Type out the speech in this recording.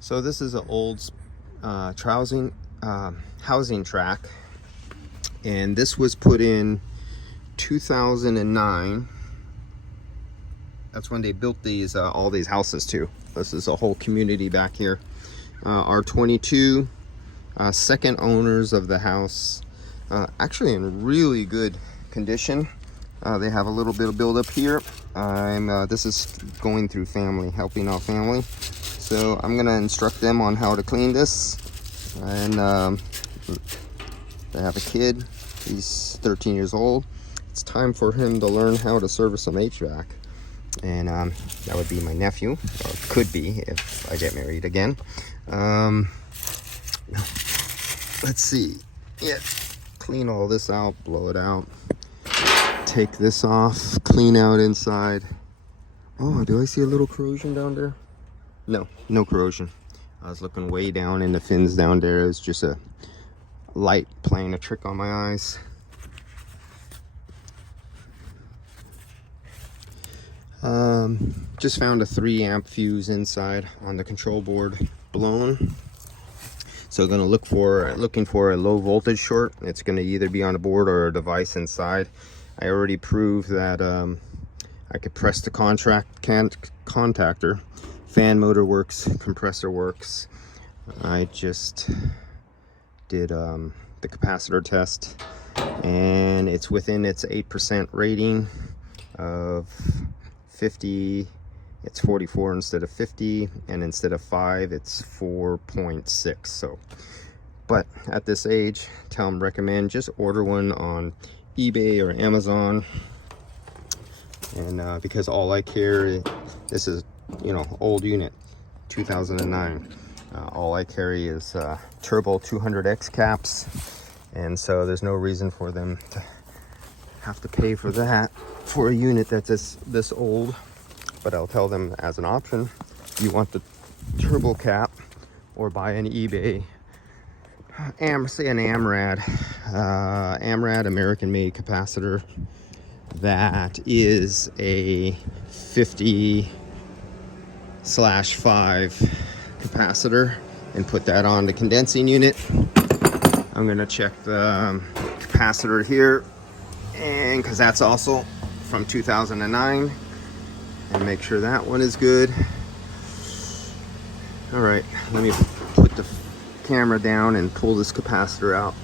So this is an old housing track, and this was put in 2009. That's when they built these all these houses too. This is a whole community back here. Our 22 second owners of the house, actually in really good condition. They have a little bit of buildup here. This is going through family, helping out family. So I'm gonna instruct them on how to clean this. And they have a kid. He's 13 years old. It's time for him to learn how to service some HVAC. And that would be my nephew, or could be if I get married again. Let's see. Yeah, clean all this out, blow it out. Take this off, clean out inside. Oh, do I see a little corrosion down there? No, no corrosion. I was looking way down in the fins down there. It's just a light playing a trick on my eyes. Just found a 3 amp fuse inside on the control board, blown. So gonna looking for a low voltage short. It's gonna either be on a board or a device inside. I already proved that I could press the contactor. Fan motor works, compressor works. I just did the capacitor test, and it's within its 8% rating of 50. It's 44 instead of 50, and instead of 5 it's 4.6. So, but at this age, recommend just order one on eBay or Amazon. And because all I carry, this is, old unit, 2009. All I carry is turbo 200X caps, and so there's no reason for them to have to pay for that for a unit that's this old. But I'll tell them as an option, you want the turbo cap, or buy an eBay say an AMRAD American made capacitor that is a 50/5 capacitor, and put that on the condensing unit. I'm gonna check the capacitor here, and because that's also from 2009, and make sure that one is good. All right, let me put the camera down and pull this capacitor out.